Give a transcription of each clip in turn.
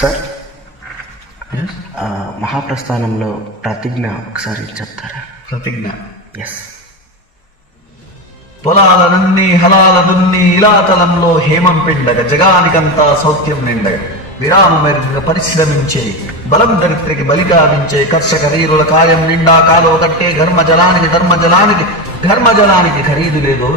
Sir? మహాప్రస్థానంలో ప్రతిజ్ఞ ఒకసారి చెప్తారా? ప్రతిజ్ఞ. ఎస్ పొలాలనన్ని దున్ని ఇలాతలంలో హేమం పిండగ జగానికంతా సౌఖ్యం నిండగ. విరామమెరుగ పరిశ్రమించే బలం దరిద్రకి బలి గావించే కర్షక వీరుల కాయం నిండా కాలువ కట్టే ఘర్మ జలానికి ధర్మ జలానికి ధర్మ జలానికి ఖరీదు లేదో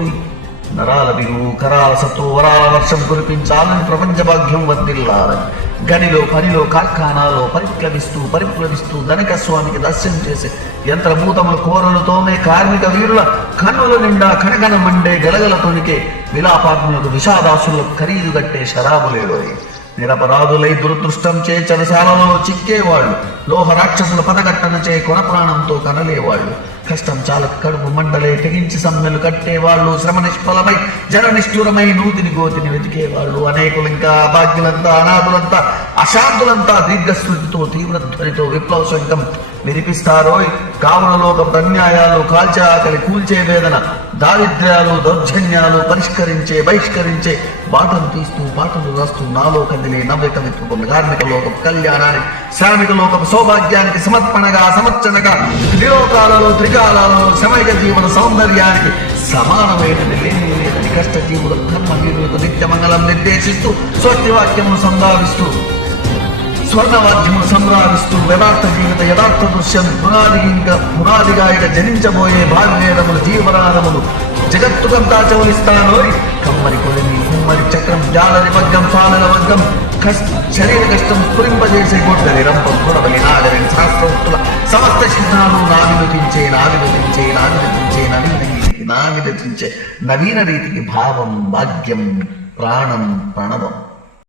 నరాల విరువు కరాల సత్తు వరాల వర్షం కురిపించాలని ప్రపంచ భాగ్యం వర్దిల్లాలని గనిలో పనిలో కార్ఖానాలో పరిప్లవిస్తూ పరిప్లవిస్తూ ధనిక స్వామికి దర్శనం చేసే యంత్రభూతముల కోరలతోనే కార్మిక వీరుల కన్నుల నిండా కనగన మండే గలగల తొణికే విలాపాత్ములకు విషాదాసులకు ఖరీదు కట్టే శరాబులేడోయి నిరపరాధులై దురదృష్టం చే చెరసాలలో చిక్కేవాళ్ళు. లోహ రాక్షసుల పదగట్టన చే కొన ప్రాణంతో కనలేవాళ్ళు. కష్టం చాలా కడుపు మండలే తెగించి సమ్మెలు కట్టేవాళ్ళు శ్రమ నిష్ఫలమై జన నిష్ఠురమై నూతిని గోతిని వెతికేవాళ్ళు. అనేకులు ఇంకా అభాగ్యులంతా అనాథులంతా అశాంతులంతా దీర్ఘస్మృతితో తీవ్రధ్వనితో విప్లవ శంఖం వినిపిస్తారో కావున లోక అన్యాయాలు కాల్చే ఆకలి కూల్చే వేదన దారిద్ర్యాలు దౌర్జన్యాలు పరిష్కరించే బహిష్కరించే బాటలు తీస్తూ పాటలు రాస్తూ నాలో కదిలే నవ్య కవిత్వం కార్మిక లోకం కళ్యాణానికి శ్రామిక లోకం సౌభాగ్యానికి సమర్పణగా సమర్చనగా త్రిలోకాలలో త్రికాలాలలో సమైక జీవన సౌందర్యానికి సమానమైనది. లేని కష్ట జీవుల ధర్మ నిత్యమంగళం నిర్దేశిస్తూ స్వస్తి వాక్యమును సంధావిస్తూ స్వర్ణవాద్యమును సంభ్రావిస్తూ యథార్థ జీవిత యథార్థ దృశ్యం పునాది ఇంకా పునాదిగా ఇక జనించబోయే భాగ్యములు జీవనాదములు జగత్తుకంతా చౌలిస్తానోయ్ కమ్మరి కొలిమి కుమ్మరి చక్రం జాలరి వర్గం పాలన వర్గం కష్ట శరీర కష్టం స్ఫురింపజేసే గొడ్డలి రంపం కొడవలి నాగరి శాస్త్రోక్తుల నావినుతించే నావినుతించే నావినుతించే నవీన రీతికి నావినుతించే నవీన రీతికి భావం భాగ్యం ప్రాణం ప్రణవం.